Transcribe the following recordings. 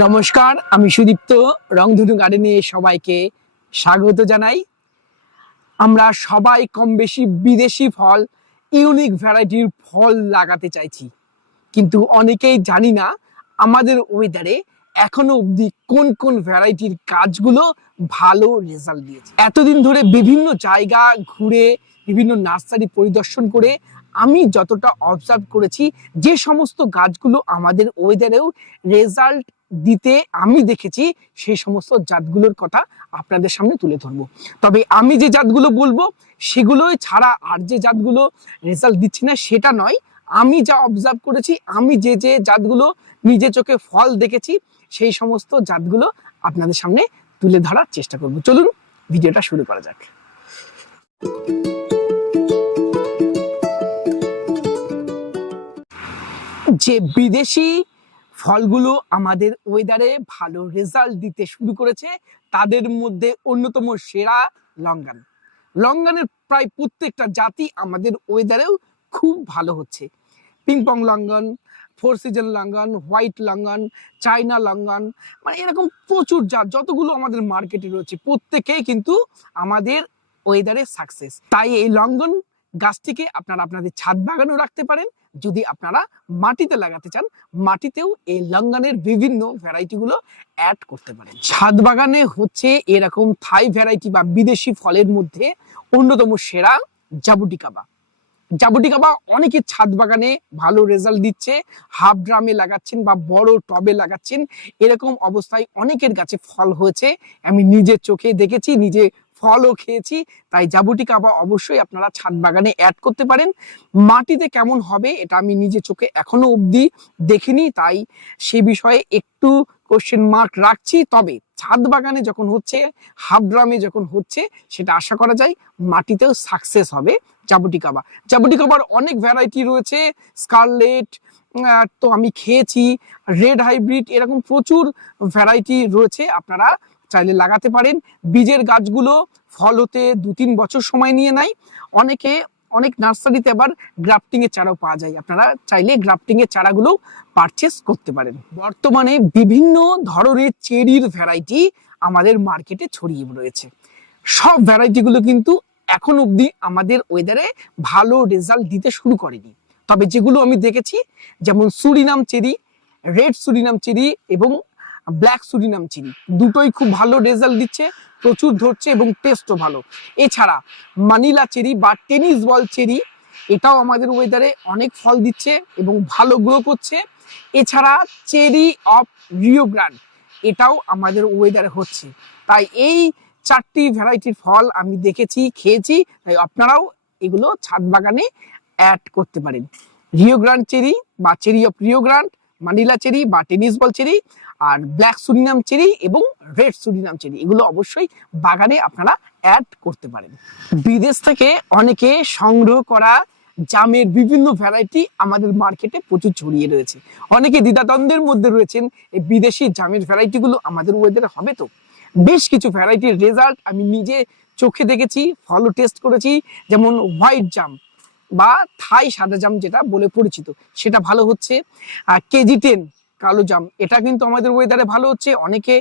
নমস্কার, আমি সুদীপ্ত, রংধনু গার্ডেনে সবাইকে স্বাগত জানাই। আমরা সবাই কম বেশি বিদেশি ফল ইউনিক ভ্যারাইটির ফল লাগাতে চাইছি। কিন্তু অনেকেই জানি না আমাদের ওয়েদারে এখনও অবধি কোন কোন ভ্যারাইটির গাছগুলো ভালো রেজাল্ট দিয়েছে। এতদিন ধরে বিভিন্ন জায়গা ঘুরে, বিভিন্ন নার্সারি পরিদর্শন করে আমি যতটা অবজার্ভ করেছি, যে সমস্ত গাছগুলো আমাদের ওয়েদারেও রেজাল্ট দিতে আমি দেখেছি সেই সমস্ত জাতগুলোর কথা আপনাদের সামনে তুলে ধরবো। তবে আমি যে জাতগুলো বলব সেগুলো ছাড়া আর যে জাতগুলো রেজাল্ট দিচ্ছে না, সেটা নয়। আমি যা অবজার্ভ করেছি, আমি যে যে জাতগুলো নিজে চোখে ফল দেখেছি, সেই সমস্ত জাতগুলো আপনাদের সামনে তুলে ধরার চেষ্টা করব। চলুন ভিডিওটা শুরু করা যাক। যে বিদেশি ফলগুলো আমাদের ওয়েদারে ভালো রেজাল্ট দিতে শুরু করেছে। তাদের মধ্যে অন্যতম সেরা লঙ্গান। লঙ্গানের প্রায় প্রত্যেকটা জাতি আমাদের ওয়েদারেও খুব ভালো হচ্ছে। Ping pong longan four season longan white longan China longan মানে এরকম প্রচুর জাত যতগুলো আমাদের মার্কেটে রয়েছে, প্রত্যেকেই কিন্তু আমাদের ওয়েদারে সাকসেস তাই এই লঙ্গন গাছটিকে আপনারা আপনাদের ছাদ বাগানেও রাখতে পারেন যদি আপনারা মাটিতে লাগাতে চান, মাটিতেও এই লঙ্গানের বিভিন্ন ভ্যারাইটি গুলো অ্যাড করতে পারেন। ছাদ বাগানে হচ্ছে এরকম থাই ভ্যারাইটি বা বিদেশি ফলের মধ্যে অন্যতম সেরা জাবুটিকাবা জাবুটিকাবা অনেকে ছাদ বাগানে ভালো রেজাল্ট দিচ্ছে হাফ ড্রামে লাগাচ্ছেন বা বড় টবে লাগাচ্ছেন, এরকম অবস্থায় অনেকের কাছে ফল হয়েছে। আমি নিজের চোখে দেখেছি, নিজে ফলও খেয়েছি, তাই জাবুটি কাবা অবশ্যই আপনারা ছাদ বাগানে অ্যাড করতে পারেন। মাটিতে কেমন হবে এটা আমি নিজে চোখে এখনও অবধি দেখিনি, তাই সে বিষয়ে একটু কোশ্চেন মার্ক রাখছি। তবে ছাদ বাগানে যখন হচ্ছে হাফ ড্রামে যখন হচ্ছে, সেটা আশা করা যায় মাটিতেও সাকসেস হবে জাবুটি কাবা। জাবুটি কাবার অনেক ভ্যারাইটি রয়েছে স্কারলেট তো আমি খেয়েছি রেড হাইব্রিড এরকম প্রচুর ভ্যারাইটি রয়েছে, আপনারা চাইলে লাগাতে পারেন। বীজের গাছগুলো ফল হতে দু তিন বছর সময় নিয়ে নেয়। অনেকে, অনেক নার্সারিতে আবার গ্রাফটিং এর চারাও পাওয়া যায়। আপনারা চাইলে গ্রাফটিং এর চারাগুলো পারচেস করতে পারেন। বর্তমানে বিভিন্ন ধরনের চেরির ভ্যারাইটি আমাদের মার্কেটে ছড়িয়ে রয়েছে। সব ভ্যারাইটিগুলো কিন্তু এখন অবধি আমাদের ওয়েদারে ভালো রেজাল্ট দিতে শুরু করেনি। তবে যেগুলো আমি দেখেছি, যেমন Surinam cherry red Surinam cherry এবং ব্ল্যাক সুরিনাম চিনি দুটোই খুব ভালো রেজাল্ট দিচ্ছে, প্রচুর ধরছে এবং টেস্টও ভালো। এছাড়া মানিলা চেরি বা টেনিস বল চেরি এটাও আমাদের ওয়েদারে অনেক ফল দিচ্ছে এবং ভালো গ্রো করছে। এছাড়া চেরি অফ রিও এটাও আমাদের ওয়েদারে হচ্ছে। তাই এই চারটি ভ্যারাইটির ফল আমি দেখেছি, খেয়েছি, তাই আপনারাও এগুলো ছাদ বাগানে অ্যাড করতে পারেন। রিও চেরি বা cherry of Rio Manila cherry বা টেনিস বল চেরি আর ব্ল্যাক সুরিনাম চেরি এবং রেড সুরিনাম চেরি এগুলো অবশ্যই বাগানে আপনারা অ্যাড করতে পারেন। বিদেশ থেকে অনেকে সংগ্রহ করা জামের বিভিন্ন ভ্যারাইটি আমাদের মার্কেটে প্রচুর ছড়িয়ে রয়েছে। অনেকে দ্বিধাদ্বন্দ্বের মধ্যে রয়েছেন, এই বিদেশি জামের ভ্যারাইটিগুলো আমাদের ওয়েদারে হবে তো? বেশ কিছু ভ্যারাইটির রেজাল্ট আমি নিজে চোখে দেখেছি ফলো টেস্ট করেছি, যেমন হোয়াইট জাম বা থাই সাদা জাম যেটা বলে পরিচিত, সেটা ভালো হচ্ছে। কেজি টেন কালো জাম। এটা কিন্তু আমাদের ওয়েদারে ভালো হচ্ছে। অনেকে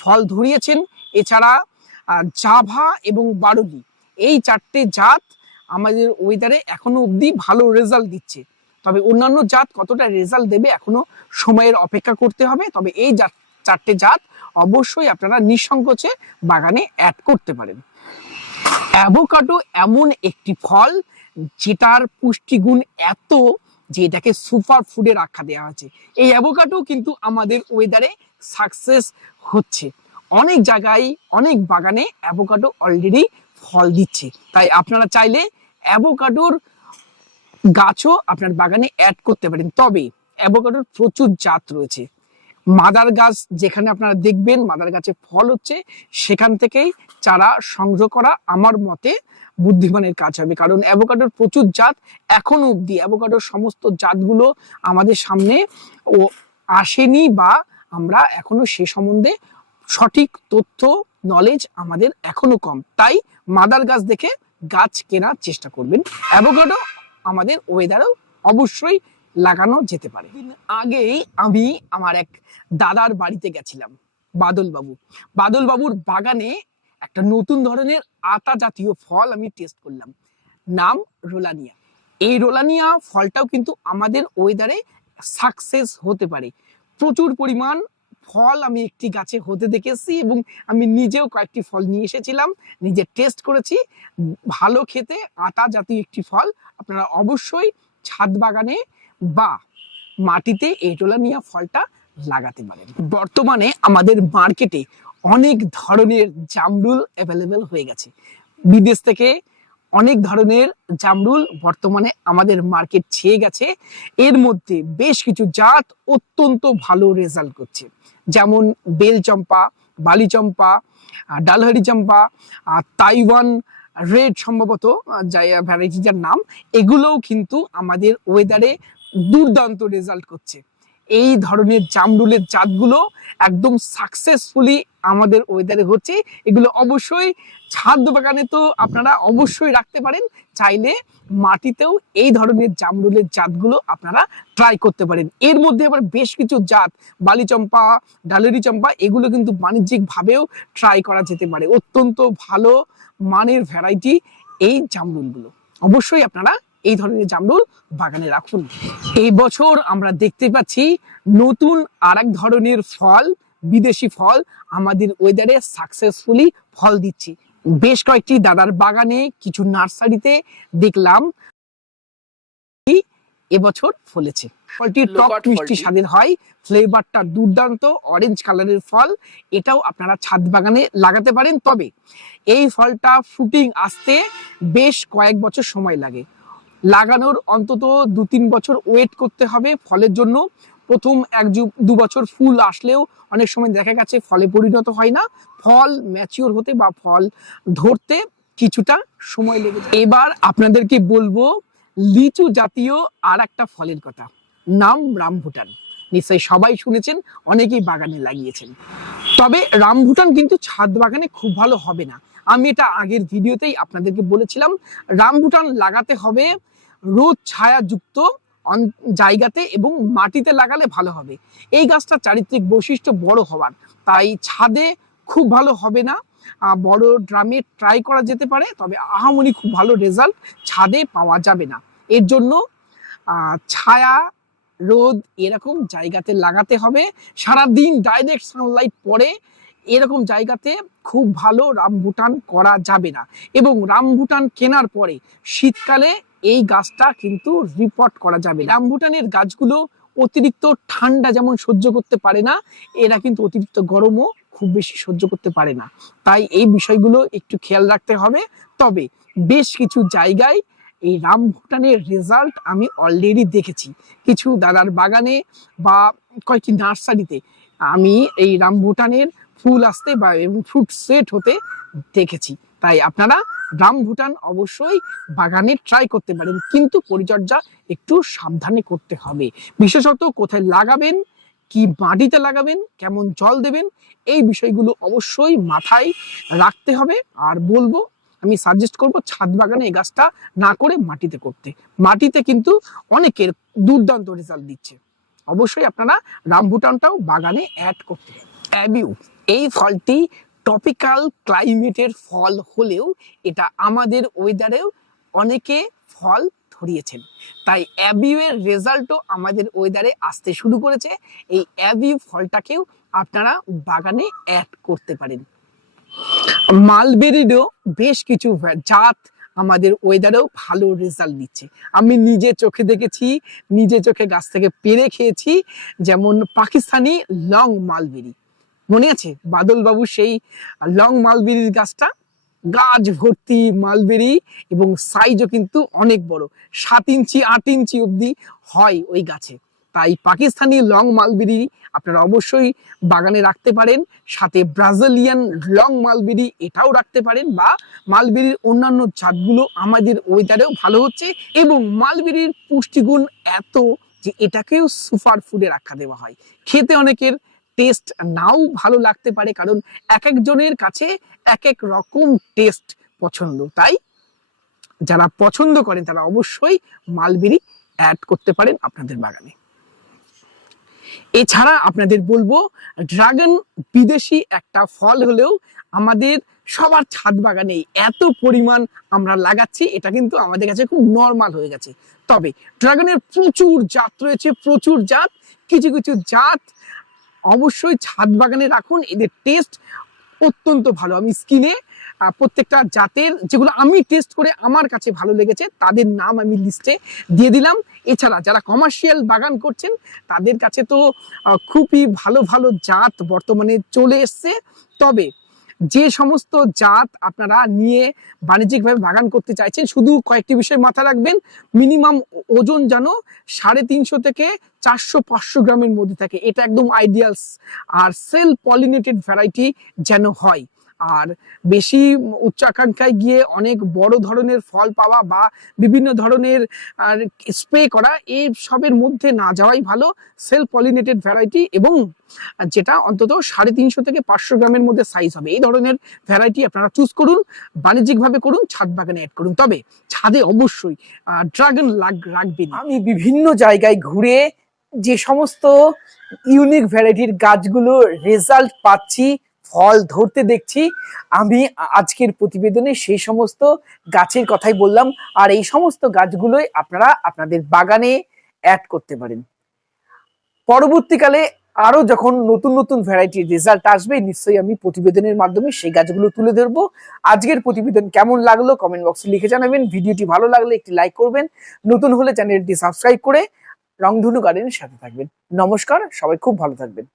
ফল ধরিয়েছেন। এছাড়া জাভা এবং বারুলি এই চারটে জাত আমাদের ওয়েদারে এখনও অবধি ভালো রেজাল্ট দিচ্ছে। তবে অন্যান্য জাত কতটা রেজাল্ট দেবে এখনও সময়ের অপেক্ষা করতে হবে। তবে এই জাত, চারটে জাত অবশ্যই আপনারা নিঃসংকোচে বাগানে অ্যাড করতে পারেন। অ্যাভোকাডো এমন একটি ফল, যেটার পুষ্টিগুণ এত যে এটাকে সুপার ফুডের আখ্যা দেওয়া হয়েছে। এই অ্যাভোকাডো কিন্তু আমাদের ওয়েদারে সাকসেস হচ্ছে। অনেক জায়গায়, অনেক বাগানে অ্যাভোকাডো অলরেডি ফল দিচ্ছে। তাই আপনারা চাইলে অ্যাভোকাডোর গাছও আপনার বাগানে অ্যাড করতে পারেন। তবে অ্যাভোকাডোর প্রচুর জাত রয়েছে। মাদার গাছ যেখানে আপনারা দেখবেন, মাদার গাছে ফল হচ্ছে, সেখান থেকেই চারা সংগ্রহ করা আমার মতে বুদ্ধিমানের কাজ হবে। কারণ অ্যাভোকাডোর প্রচুর জাত এখনও অবধি। অ্যাভোকাডোর সমস্ত জাতগুলো আমাদের সামনে ও আসেনি বা আমরা এখনও সে সম্বন্ধে সঠিক তথ্য নলেজ আমাদের এখনও কম। তাই মাদার গাছ দেখে গাছ কেনার চেষ্টা করবেন। অ্যাভোকাডো আমাদের ওয়েদারেও অবশ্যই লাগানো যেতে পারে। আগেই আমি আমার এক দাদার বাড়িতে গেছিলাম বাদল বাবু বাদল বাবুর বাগানে একটা নতুন ধরনের আতা জাতীয় ফল আমি টেস্ট করলাম। নাম রোলানিয়া। এই রোলানিয়া ফলটাও কিন্তু আমাদের ওয়েদারে সাকসেস হতে পারে। প্রচুর পরিমাণ ফল আমি একটি গাছে হতে দেখেছি এবং আমি নিজেও কয়েকটি ফল নিয়ে এসেছিলাম, নিজে টেস্ট করেছি। ভালো খেতে আতা জাতীয় একটি ফল আপনারা অবশ্যই ছাদ বাগানে বা মাটিতে এই রোলানিয়া ফলটা লাগাতে পারেন। বর্তমানে আমাদের মার্কেটে অনেক ধরনের জামরুল অ্যাভেলেবেল হয়ে গেছে। বিদেশ থেকে অনেক ধরনের জামরুল বর্তমানে আমাদের মার্কেট ছেয়ে গেছে। এর মধ্যে বেশ কিছু জাত অত্যন্ত ভালো রেজাল্ট করছে। যেমন বেল চম্পা বালি চম্পা ডালহারি চম্পা তাইওয়ান রেড সম্ভবত আহ, যাই ভ্যারাইটিটার নাম এগুলোও কিন্তু আমাদের ওয়েদারে দুর্দান্ত রেজাল্ট করছে। এই ধরনের জামরুলের জাতগুলো একদম সাকসেসফুলি আমাদের ওয়েদারে হচ্ছে। এগুলো অবশ্যই ছাদ বাগানে তো আপনারা অবশ্যই রাখতে পারেন। চাইলে মাটিতেও এই ধরনের জামরুলের জাতগুলো আপনারা ট্রাই করতে পারেন। এর মধ্যে আবার বেশ কিছু জাত বালি চম্পা ডালেরি চম্পা এগুলো কিন্তু বাণিজ্যিক ভাবেও ট্রাই করা যেতে পারে। অত্যন্ত ভালো মানের ভ্যারাইটি এই জামরুলগুলো। অবশ্যই আপনারা এই ধরনের জামরুল বাগানে রাখুন। এই বছর আমরা দেখতে পাচ্ছি নতুন আর ধরনের ফল বিদেশি ফল আমাদের ওয়েদারে সাকসেসফুলি ফল দিচ্ছে। বেশ কয়েকটি দাদার বাগানে কিছু নার্সারিতে দেখলাম এবছর ফলেছে। ফলটি টক লোকাট মিষ্টি স্বাদের হয় ফ্লেভারটা দুর্দান্ত অরেঞ্জ কালারের ফল এটাও আপনারা ছাদ বাগানে লাগাতে পারেন। তবে এই ফলটা ফুটিং আসতে বেশ কয়েক বছর সময় লাগে। লাগানোর অন্তত দু তিন বছর ওয়েট করতে হবে। ফলের জন্য প্রথম এক দু বছর ফুল আসলেও অনেক সময় দেখা গেছে ফলে পরিণত হয় না। ফল ম্যাচিওর হতে বা ফল ধরতে কিছুটা সময় লেগে যায়। এবার আপনাদেরকে বলব লিচু জাতীয় আর একটা ফলের কথা। নাম রামভুটান নিশ্চয়ই সবাই শুনেছেন, অনেকেই বাগানে লাগিয়েছেন। তবে রামভুটান কিন্তু ছাদ বাগানে খুব ভালো হবে না। আমি এটা আগের ভিডিওতেই আপনাদেরকে বলেছিলাম, রামভুটান লাগাতে হবে, রোদ ছায়াযুক্ত জায়গাতে এবং মাটিতে লাগালে ভালো হবে। এই গাছটা চারিত্রিক বৈশিষ্ট্য বড় হওয়ার, তাই ছাদে খুব ভালো হবে না। বড় ড্রামে ট্রাই করা যেতে পারে, তবে আহামনি খুব ভালো রেজাল্ট ছাদে পাওয়া যাবে না। এর জন্য ছায়া, রোদ এরকম জায়গাতে লাগাতে হবে। সারাদিন ডাইরেক্ট সানলাইট পড়ে এরকম জায়গাতে খুব ভালো রামভুটান করা যাবে না। এবং রামভুটান কেনার পরে শীতকালে এই গাছটা কিন্তু রিপোর্ট করা যাবে। রামভুটানের গাছগুলো অতিরিক্ত ঠান্ডা যেমন সহ্য করতে পারে না, এরা কিন্তু অতিরিক্ত গরমও খুব বেশি সহ্য করতে পারে না। তাই এই বিষয়গুলো একটু খেয়াল রাখতে হবে। তবে বেশ কিছু জায়গায় এই রামভুটানের রেজাল্ট আমি অলরেডি দেখেছি। কিছু দাদার বাগানে বা কয়েকটি নার্সারিতে আমি এই রামভুটানের ফুল আসতে বা এবং ফ্রুট সেট হতে দেখেছি। তাই আপনারা রাম ভুটান অবশ্যই বাগানে ট্রাই করতে পারেন। কিন্তু পরিচর্যা একটু সাবধানে করতে হবে। বিশেষত কোথায় লাগাবেন, কি মাটিতে লাগাবেন, কেমন জল দেবেন, এই বিষয়গুলো অবশ্যই মাথায় রাখতে হবে। আর বলব, আমি সাজেস্ট করব ছাদ বাগানে এই গাছটা না করে মাটিতে করতে। মাটিতে কিন্তু অনেকের দুর্দান্ত রেজাল্ট দিচ্ছে। অবশ্যই আপনারা রামভুটানটাও বাগানে অ্যাড করতে। অ্যাবিউ এই ফলটি টপিক্যাল ক্লাইমেটের ফল হলেও এটা আমাদের ওয়েদারেও অনেকে ফল ধরিয়েছেন। তাই অ্যাবিউ এর রেজাল্টও আমাদের ওয়েদারে আসতে শুরু করেছে। এই অ্যাবিউ ফলটাকেও আপনারা বাগানে অ্যাড করতে পারেন। মালবেরিরও বেশ কিছু জাত আমাদের ওয়েদারেও ভালো রেজাল্ট দিচ্ছে। আমি নিজে চোখে দেখেছি, নিজে চোখে গাছ থেকে পেরে খেয়েছি, যেমন পাকিস্তানি লং মালবেরি মনে আছে? বাদল বাবু সেই লং মালবেরির গাছটা? গাছ ভর্তি মালবেরি এবং সাইজও কিন্তু অনেক বড়। সাত ইঞ্চি, আট ইঞ্চি অবধি হয় ওই গাছে। তাই পাকিস্তানি লং মালবেরি আপনারা অবশ্যই বাগানে রাখতে পারেন। সাথে ব্রাজিলিয়ান লং মালবেরি এটাও রাখতে পারেন বা মালবেরির অন্যান্য জাতগুলো আমাদের ওয়েদারেও ভালো হচ্ছে এবং মালবেরির পুষ্টিগুণ এত যে এটাকেও সুপার ফুডে রাখা দেওয়া হয়। খেতে অনেকের টেস্ট নাও ভালো লাগতে পারে, কারণ এক একজনের কাছে এক এক রকম টেস্ট পছন্দ। তাই যারা পছন্দ করেন, তারা অবশ্যই মালবেরি অ্যাড করতে পারেন আপনাদের বাগানে। এছাড়া আপনাদের বলব, ড্রাগন বিদেশি একটা ফল হলেও আমাদের সবার ছাদ বাগানে এত পরিমাণ আমরা লাগাচ্ছি, এটা কিন্তু আমাদের কাছে খুব নর্মাল হয়ে গেছে। তবে ড্রাগনের প্রচুর জাত রয়েছে, প্রচুর জাত, কিছু কিছু জাত অবশ্যই ছাদ বাগানে রাখুন, এদের টেস্ট অত্যন্ত ভালো। আমি স্কিনে প্রত্যেকটা জাতের যেগুলো আমি টেস্ট করে আমার কাছে ভালো লেগেছে, তাদের নাম আমি লিস্টে দিয়ে দিলাম। এছাড়া যারা কমার্শিয়াল বাগান করছেন, তাদের কাছে তো খুবই ভালো ভালো জাত বর্তমানে চলে এসছে। তবে যে সমস্ত জাত আপনারা নিয়ে বাণিজ্যিকভাবে বাগান করতে চাইছেন, শুধু কয়েকটি বিষয় মাথায় রাখবেন। মিনিমাম ওজন যেন সাড়ে তিনশো থেকে চারশো পাঁচশো গ্রামের মধ্যে থাকে। এটা একদম আইডিয়ালস আর সেল পলিনেটেড ভ্যারাইটি যেন হয়। আর বেশি উচ্চাকাঙ্ক্ষায় গিয়ে অনেক বড় ধরনের ফল পাওয়া বা বিভিন্ন ধরনের আর স্প্রে করা এই সবের মধ্যে না যাওয়াই ভালো। সেলফ পলিনেটেড ভ্যারাইটি এবং যেটা অন্তত সাড়ে তিনশো থেকে পাঁচশো গ্রামের মধ্যে সাইজ হবে। এই ধরনের ভ্যারাইটি আপনারা চুজ করুন, বাণিজ্যিকভাবে করুন, ছাদ বাগানে অ্যাড করুন। তবে ছাদে অবশ্যই ড্রাগন লাগ, রাখবেন আমি বিভিন্ন জায়গায় ঘুরে যে সমস্ত ইউনিক ভ্যারাইটির গাছগুলো রেজাল্ট পাচ্ছি ফল ধরতে দেখছি। আমি আজকের প্রতিবেদনে সেই সমস্ত গাছের কথাই বললাম। আর এই সমস্ত গাছগুলোই আপনারা আপনাদের বাগানে অ্যাড করতে পারেন। পরবর্তীকালে আরও যখন নতুন নতুন ভ্যারাইটির রেজাল্ট আসবে, নিশ্চয়ই আমি প্রতিবেদনের মাধ্যমে সেই গাছগুলো তুলে ধরবো। আজকের প্রতিবেদন কেমন লাগল কমেন্ট বক্সে লিখে জানাবেন। ভিডিওটি ভালো লাগলে একটি লাইক করবেন। নতুন হলে চ্যানেলটি সাবস্ক্রাইব করে রংধনু গার্ডেনের সাথে থাকবেন। নমস্কার, সবাই খুব ভালো থাকবেন।